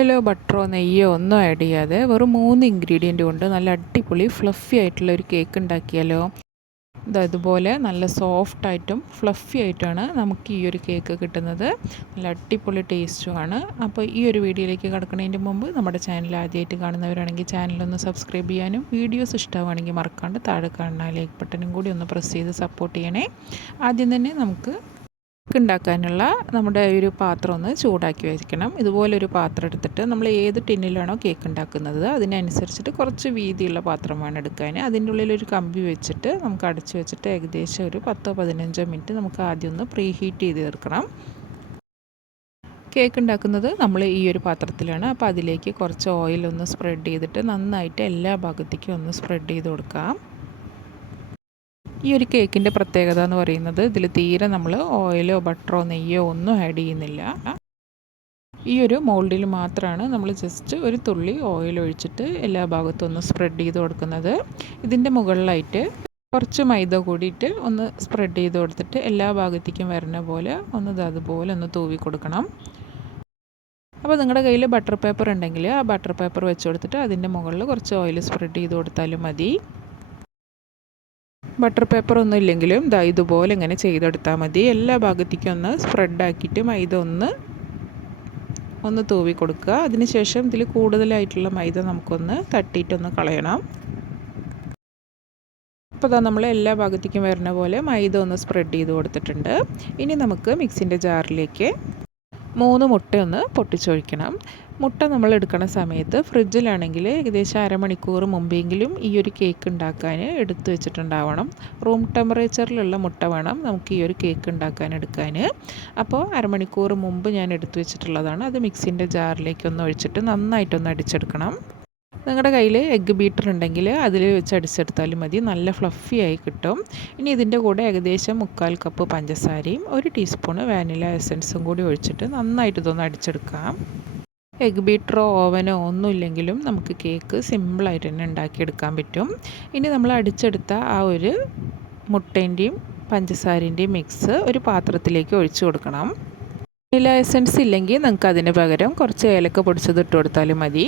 ഓയിലോ ബട്ടറോ നെയ്യോ ഒന്നും ആഡ് ചെയ്യാതെ വെറും 3 ഇൻഗ്രീഡിയൻറ്റ് കൊണ്ട് നല്ല അടിപൊളി ഫ്ലഫി ആയിട്ടുള്ള ഒരു കേക്ക് ഉണ്ടാക്കിയാലോ. ഇതുപോലെ നല്ല സോഫ്റ്റായിട്ടും ഫ്ലഫി ആയിട്ടാണ് നമുക്ക് ഈ ഒരു കേക്ക് കിട്ടുന്നത്. നല്ല അടിപൊളി ടേസ്റ്റുമാണ്. അപ്പോൾ ഈ ഒരു വീഡിയോയിലേക്ക് കടക്കുന്നതിന് മുമ്പ് നമ്മുടെ ചാനൽ ആദ്യമായിട്ട് കാണുന്നവരാണെങ്കിൽ ചാനലൊന്ന് സബ്സ്ക്രൈബ് ചെയ്യാനും വീഡിയോസ് ഇഷ്ടമാണെങ്കിൽ മറക്കാണ്ട് താഴെ കാണുന്ന ലൈക്ക് ബട്ടനും കൂടി ഒന്ന് പ്രസ് ചെയ്ത് സപ്പോർട്ട് ചെയ്യണേ. ആദ്യം തന്നെ നമുക്ക് കേക്ക് ഉണ്ടാക്കാനുള്ള നമ്മുടെ ഒരു പാത്രം ഒന്ന് ചൂടാക്കി വയ്ക്കണം. ഇതുപോലൊരു പാത്രം എടുത്തിട്ട് നമ്മൾ ഏത് ടിന്നിലാണോ കേക്ക് ഉണ്ടാക്കുന്നത് അതിനനുസരിച്ചിട്ട് കുറച്ച് വീതിയുള്ള പാത്രമാണ് എടുക്കാൻ. അതിൻ്റെ ഉള്ളിലൊരു കമ്പി വെച്ചിട്ട് നമുക്ക് അടച്ചു വെച്ചിട്ട് ഏകദേശം ഒരു 10-15 മിനിറ്റ് നമുക്ക് ആദ്യം ഒന്ന് പ്രീ ഹീറ്റ് ചെയ്ത് തീർക്കണം. കേക്ക് ഉണ്ടാക്കുന്നത് നമ്മൾ ഈ ഒരു പാത്രത്തിലാണ്. അപ്പോൾ അതിലേക്ക് കുറച്ച് ഓയിലൊന്ന് സ്പ്രെഡ് ചെയ്തിട്ട് നന്നായിട്ട് എല്ലാ ഭാഗത്തേക്കും ഒന്ന് സ്പ്രെഡ് ചെയ്ത് കൊടുക്കാം. ഈ ഒരു കേക്കിൻ്റെ പ്രത്യേകത എന്ന് പറയുന്നത് ഇതിൽ തീരെ നമ്മൾ ഓയിലോ ബട്ടറോ നെയ്യോ ഒന്നും ആഡ് ചെയ്യുന്നില്ല. ഈ ഒരു മോൾഡിൽ മാത്രമാണ് നമ്മൾ ജസ്റ്റ് ഒരു തുള്ളി ഓയിൽ ഒഴിച്ചിട്ട് എല്ലാ ഭാഗത്തും ഒന്ന് സ്പ്രെഡ് ചെയ്ത് കൊടുക്കുന്നത്. ഇതിൻ്റെ മുകളിലായിട്ട് കുറച്ച് മൈദ കൂടിയിട്ട് ഒന്ന് സ്പ്രെഡ് ചെയ്ത് കൊടുത്തിട്ട് എല്ലാ ഭാഗത്തേക്കും വരുന്ന പോലെ അതുപോലെ ഒന്ന് തൂവി കൊടുക്കണം. അപ്പോൾ നിങ്ങളുടെ കയ്യിൽ ബട്ടർ പേപ്പർ ഉണ്ടെങ്കിൽ ആ ബട്ടർ പേപ്പർ വെച്ച് കൊടുത്തിട്ട് അതിൻ്റെ മുകളിൽ കുറച്ച് ഓയിൽ സ്പ്രെഡ് ചെയ്ത് കൊടുത്താലും മതി. ബട്ടർ പേപ്പർ ഒന്നും ഇല്ലെങ്കിലും ഇതുപോലെ ഇങ്ങനെ ചെയ്തെടുത്താൽ മതി. എല്ലാ ഭാഗത്തേക്കും ഒന്ന് സ്പ്രെഡാക്കിയിട്ട് മൈദ ഒന്ന് തൂവി കൊടുക്കുക. അതിനുശേഷം ഇതിൽ കൂടുതലായിട്ടുള്ള മൈദ നമുക്കൊന്ന് തട്ടിയിട്ടൊന്ന് കളയണം. അപ്പോൾ നമ്മൾ എല്ലാ ഭാഗത്തേക്കും വരുന്ന പോലെ മൈദ ഒന്ന് സ്പ്രെഡ് ചെയ്ത് കൊടുത്തിട്ടുണ്ട്. ഇനി നമുക്ക് മിക്സിൻ്റെ ജാറിലേക്ക് 3 മുട്ടയൊന്ന് പൊട്ടിച്ചൊഴിക്കണം. മുട്ട നമ്മൾ എടുക്കുന്ന സമയത്ത് ഫ്രിഡ്ജിലാണെങ്കിൽ ഏകദേശം അരമണിക്കൂർ മുമ്പെങ്കിലും ഈ ഒരു കേക്ക് ഉണ്ടാക്കാൻ എടുത്തു വെച്ചിട്ടുണ്ടാവണം. റൂം ടെമ്പറേച്ചറിലുള്ള മുട്ട വേണം നമുക്ക് ഈ ഒരു കേക്ക് ഉണ്ടാക്കാൻ എടുക്കാൻ. അപ്പോൾ അരമണിക്കൂർ മുമ്പ് ഞാൻ എടുത്തു വെച്ചിട്ടുള്ളതാണ്. അത് മിക്സിൻ്റെ ജാറിലേക്കൊന്ന് ഒഴിച്ചിട്ട് നന്നായിട്ടൊന്ന് അടിച്ചെടുക്കണം. നിങ്ങളുടെ കയ്യിൽ എഗ്ഗ് ബീറ്റർ ഉണ്ടെങ്കിൽ അതിൽ വെച്ച് അടിച്ചെടുത്താലും മതി. നല്ല ഫ്ലഫി ആയി കിട്ടും. ഇനി ഇതിൻ്റെ കൂടെ ഏകദേശം 1/4 കപ്പ് പഞ്ചസാരയും 1 ടീസ്പൂണ് വാനില എസൻസും കൂടി ഒഴിച്ചിട്ട് നന്നായിട്ട് ഇതൊന്ന് അടിച്ചെടുക്കാം. എഗ്ഗ് ബീറ്ററോ ഓവനോ ഒന്നും ഇല്ലെങ്കിലും നമുക്ക് കേക്ക് സിമ്പിളായിട്ട് തന്നെ ഉണ്ടാക്കിയെടുക്കാൻ പറ്റും. ഇനി നമ്മൾ അടിച്ചെടുത്ത ആ ഒരു മുട്ടേൻ്റെയും പഞ്ചസാരേൻ്റെയും മിക്സ് ഒരു പാത്രത്തിലേക്ക് ഒഴിച്ചു കൊടുക്കണം. വാനില എസൻസ് ഇല്ലെങ്കിൽ നമുക്ക് അതിന് പകരം കുറച്ച് ഏലക്ക പൊടിച്ചത് ഇട്ട് കൊടുത്താലും മതി.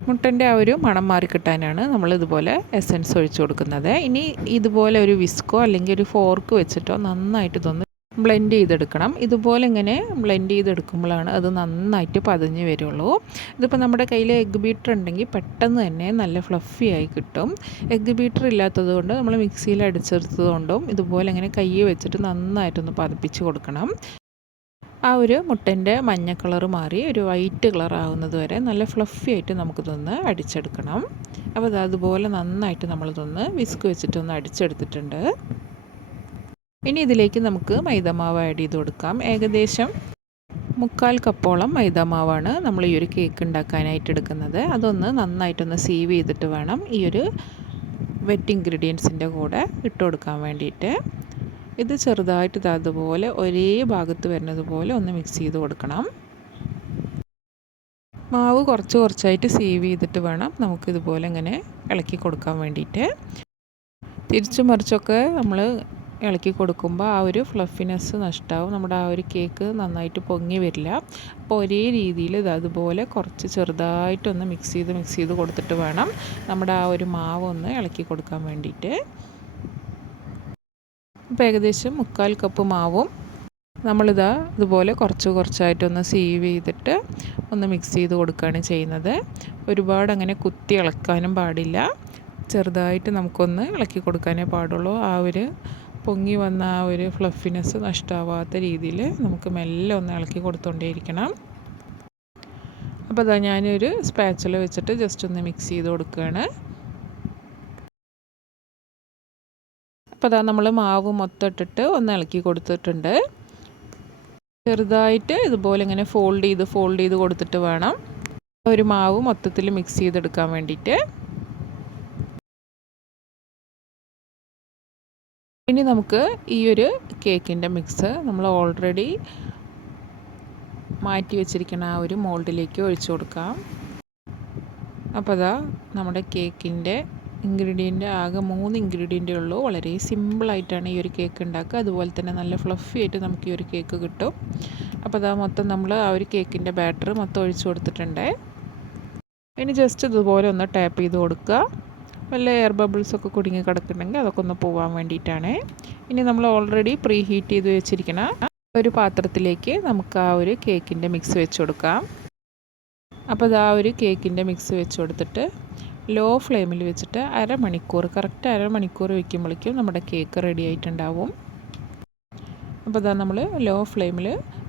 മുട്ടൻ്റെ ആ ഒരു മണം മാറി കിട്ടാനാണ് നമ്മൾ ഇതുപോലെ എസൻസ് ഒഴിച്ചു കൊടുക്കുന്നത്. ഇനി ഇതുപോലെ ഒരു വിസ്കോ അല്ലെങ്കിൽ ഒരു ഫോർക്ക് വെച്ചിട്ടോ നന്നായിട്ട് ഇതൊന്ന് ബ്ലെൻഡ് ചെയ്തെടുക്കണം. ഇതുപോലെ ഇങ്ങനെ ബ്ലെൻഡ് ചെയ്തെടുക്കുമ്പോഴാണ് അത് നന്നായിട്ട് പതഞ്ഞ് വരുള്ളൂ. ഇതിപ്പോൾ നമ്മുടെ കയ്യിൽ എഗ്ഗ് ബീറ്റർ ഉണ്ടെങ്കിൽ പെട്ടെന്ന് തന്നെ നല്ല ഫ്ലഫി ആയി കിട്ടും. എഗ്ഗ് ബീറ്റർ ഇല്ലാത്തത് കൊണ്ട് നമ്മൾ മിക്സിയിൽ അടിച്ചെടുത്തത് കൊണ്ടും ഇതുപോലെ ഇങ്ങനെ കൈ വെച്ചിട്ട് നന്നായിട്ടൊന്ന് പതപ്പിച്ച് കൊടുക്കണം. ആ ഒരു മുട്ടൻ്റെ മഞ്ഞ കളർ മാറി ഒരു വൈറ്റ് കളർ ആവുന്നത് വരെ നല്ല ഫ്ലഫി ആയിട്ട് നമുക്കിതൊന്ന് അടിച്ചെടുക്കണം. അപ്പോൾ അതുപോലെ നന്നായിട്ട് നമ്മളിതൊന്ന് വിസ്ക് വെച്ചിട്ടൊന്ന് അടിച്ചെടുത്തിട്ടുണ്ട്. ഇനി ഇതിലേക്ക് നമുക്ക് മൈദമാവ് ആഡ് ചെയ്ത് കൊടുക്കാം. ഏകദേശം 1/4 കപ്പോളം മൈദമാവാണ് നമ്മൾ ഈ ഒരു കേക്ക് ഉണ്ടാക്കാനായിട്ട് എടുക്കുന്നത്. അതൊന്ന് നന്നായിട്ടൊന്ന് സീവ് ചെയ്തിട്ട് വേണം ഈ ഒരു വെറ്റ് ഇൻഗ്രീഡിയൻസിൻ്റെ കൂടെ ഇട്ട് കൊടുക്കാൻ വേണ്ടിയിട്ട്. ഇത് ചെറുതായിട്ട് അതുപോലെ ഒരേ ഭാഗത്ത് വരുന്നത് പോലെ ഒന്ന് മിക്സ് ചെയ്ത് കൊടുക്കണം. മാവ് കുറച്ചായിട്ട് സീവ് ചെയ്തിട്ട് വേണം നമുക്കിതുപോലെ ഇങ്ങനെ ഇളക്കി കൊടുക്കാൻ വേണ്ടിയിട്ട്. തിരിച്ചു മറിച്ചൊക്കെ നമ്മൾ ഇളക്കി കൊടുക്കുമ്പോൾ ആ ഒരു ഫ്ലഫിനെസ് നഷ്ടമാവും. നമ്മുടെ ആ ഒരു കേക്ക് നന്നായിട്ട് പൊങ്ങി വരില്ല. അപ്പോൾ ഒരേ രീതിയിൽ അതുപോലെ കുറച്ച് ചെറുതായിട്ടൊന്ന് മിക്സ് ചെയ്ത് കൊടുത്തിട്ട് വേണം നമ്മുടെ ആ ഒരു മാവ് ഒന്ന് ഇളക്കി കൊടുക്കാൻ വേണ്ടിയിട്ട്. ഇപ്പോൾ ഏകദേശം 1/4 കപ്പ് മാവും ഇതുപോലെ കുറച്ചായിട്ടൊന്ന് സീവ് ചെയ്തിട്ട് ഒന്ന് മിക്സ് ചെയ്ത് കൊടുക്കുകയാണ് ചെയ്യുന്നത്. ഒരുപാട് അങ്ങനെ കുത്തി ഇളക്കാനും പാടില്ല. ചെറുതായിട്ട് നമുക്കൊന്ന് ഇളക്കി കൊടുക്കാനേ പാടുള്ളൂ. ആ ഒരു പൊങ്ങി വന്ന ആ ഒരു ഫ്ലഫിനെസ് നഷ്ടമാവാത്ത രീതിയിൽ നമുക്ക് മെല്ലെ ഒന്ന് ഇളക്കി കൊടുത്തുകൊണ്ടേയിരിക്കണം. അപ്പോൾ ഞാനൊരു സ്പാച്ചുല വെച്ചിട്ട് ജസ്റ്റ് ഒന്ന് മിക്സ് ചെയ്ത് കൊടുക്കുകയാണ്. അപ്പോൾ നമ്മൾ മാവ് മൊത്തം ഇട്ടിട്ട് ഒന്ന് ഇളക്കി കൊടുത്തിട്ടുണ്ട്. ചെറുതായിട്ട് ഇതുപോലെ ഇങ്ങനെ ഫോൾഡ് ചെയ്ത് കൊടുത്തിട്ട് വേണം ഒരു മാവ് മൊത്തത്തിൽ മിക്സ് ചെയ്തെടുക്കാൻ വേണ്ടിയിട്ട്. ഇനി നമുക്ക് ഈ ഒരു കേക്കിൻ്റെ മിക്സ് നമ്മൾ ഓൾറെഡി മാറ്റി വെച്ചിരിക്കുന്ന ആ ഒരു മോൾഡിലേക്ക് ഒഴിച്ചു കൊടുക്കാം. അപ്പോൾ നമ്മുടെ കേക്കിൻ്റെ ഇൻഗ്രീഡിയൻറ്റ് ആകെ 3 ഇൻഗ്രീഡിയൻറ്റേ ഉള്ളൂ. വളരെ സിമ്പിളായിട്ടാണ് ഈ ഒരു കേക്ക് ഉണ്ടാക്കുക. അതുപോലെ തന്നെ നല്ല ഫ്ലഫി ആയിട്ട് നമുക്ക് ഈ ഒരു കേക്ക് കിട്ടും. അപ്പോൾ അതാ മൊത്തം നമ്മൾ ആ ഒരു കേക്കിൻ്റെ ബാറ്റർ മൊത്തം ഒഴിച്ചു കൊടുത്തിട്ടുണ്ട്. ഇനി ജസ്റ്റ് ഇതുപോലെ ഒന്ന് ടാപ്പ് ചെയ്ത് കൊടുക്കുക. വല്ല എയർ ബബിൾസൊക്കെ കുടുങ്ങി കിടക്കുന്നുണ്ടെങ്കിൽ അതൊക്കെ ഒന്ന് പോകാൻ വേണ്ടിയിട്ടാണ്. ഇനി നമ്മൾ ഓൾറെഡി പ്രീ ഹീറ്റ് ചെയ്ത് വെച്ചിരിക്കുന്ന ഒരു പാത്രത്തിലേക്ക് നമുക്ക് ആ ഒരു കേക്കിൻ്റെ മിക്സ് വെച്ച് കൊടുക്കാം. അപ്പോൾ അത് ആ ഒരു കേക്കിൻ്റെ മിക്സ് വെച്ച് കൊടുത്തിട്ട് ലോ ഫ്ലെയിമിൽ വെച്ചിട്ട് കറക്റ്റ് അരമണിക്കൂർ വയ്ക്കുമ്പോഴേക്കും നമ്മുടെ കേക്ക് റെഡി ആയിട്ടുണ്ടാവും. അപ്പോൾ ഇതാ നമ്മൾ ലോ ഫ്ലെയിമിൽ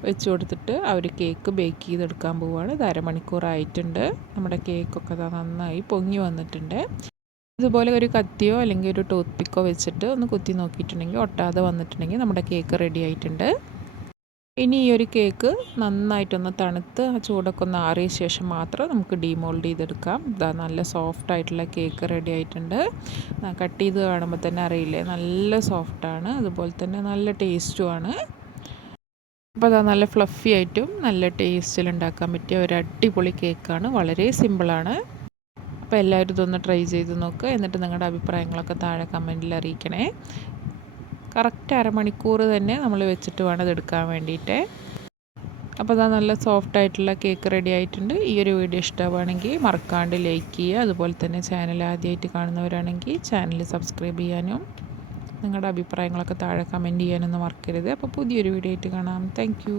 വെച്ച് കൊടുത്തിട്ട് ആ ഒരു കേക്ക് ബേക്ക് ചെയ്തെടുക്കാൻ പോവുകയാണ്. ഇത് അരമണിക്കൂറായിട്ടുണ്ട്. നമ്മുടെ കേക്കൊക്കെ നന്നായി പൊങ്ങി വന്നിട്ടുണ്ട്. ഇതുപോലെ ഒരു കത്തിയോ അല്ലെങ്കിൽ ഒരു ടൂത്ത് പിക്കോ വെച്ചിട്ട് ഒന്ന് കുത്തി നോക്കിയിട്ടുണ്ടെങ്കിൽ ഒട്ടാതെ വന്നിട്ടുണ്ടെങ്കിൽ നമ്മുടെ കേക്ക് റെഡി ആയിട്ടുണ്ട്. ഇനി ഈ ഒരു കേക്ക് നന്നായിട്ടൊന്ന് തണുത്ത് ആ ചൂടൊക്കെ ഒന്ന് ആറിയ ശേഷം മാത്രം നമുക്ക് ഡീമോൾഡ് ചെയ്തെടുക്കാം. ഇതാ നല്ല സോഫ്റ്റ് ആയിട്ടുള്ള കേക്ക് റെഡി ആയിട്ടുണ്ട്. കട്ട് ചെയ്ത് കാണുമ്പോൾ തന്നെ അറിയില്ലേ, നല്ല സോഫ്റ്റാണ്, അതുപോലെ തന്നെ നല്ല ടേസ്റ്റുമാണ്. അപ്പോൾ അതാ നല്ല ഫ്ലഫി ആയിട്ടും നല്ല ടേസ്റ്റിൽ ഉണ്ടാക്കാൻ പറ്റിയ ഒരു അടിപൊളി കേക്കാണ്. വളരെ സിമ്പിളാണ്. അപ്പോൾ എല്ലാവരും ഇതൊന്ന് ട്രൈ ചെയ്ത് നോക്കുക. എന്നിട്ട് നിങ്ങളുടെ അഭിപ്രായങ്ങളൊക്കെ താഴെ കമൻറ്റിൽ അറിയിക്കണേ. കറക്റ്റ് അരമണിക്കൂർ തന്നെ നമ്മൾ വെച്ചിട്ട് വേണം ഇതെടുക്കാൻ വേണ്ടിയിട്ട്. അപ്പോൾ അതാ നല്ല സോഫ്റ്റ് ആയിട്ടുള്ള കേക്ക് റെഡി ആയിട്ടുണ്ട്. ഈ ഒരു വീഡിയോ ഇഷ്ടമാണെങ്കിൽ മറക്കാണ്ട് ലൈക്ക് ചെയ്യുക. അതുപോലെ തന്നെ ചാനൽ ആദ്യമായിട്ട് കാണുന്നവരാണെങ്കിൽ ചാനൽ സബ്സ്ക്രൈബ് ചെയ്യാനും നിങ്ങളുടെ അഭിപ്രായങ്ങളൊക്കെ താഴെ കമൻറ്റ് ചെയ്യാനൊന്നും മറക്കരുത്. അപ്പോൾ പുതിയൊരു വീഡിയോ ആയിട്ട് കാണാം. താങ്ക്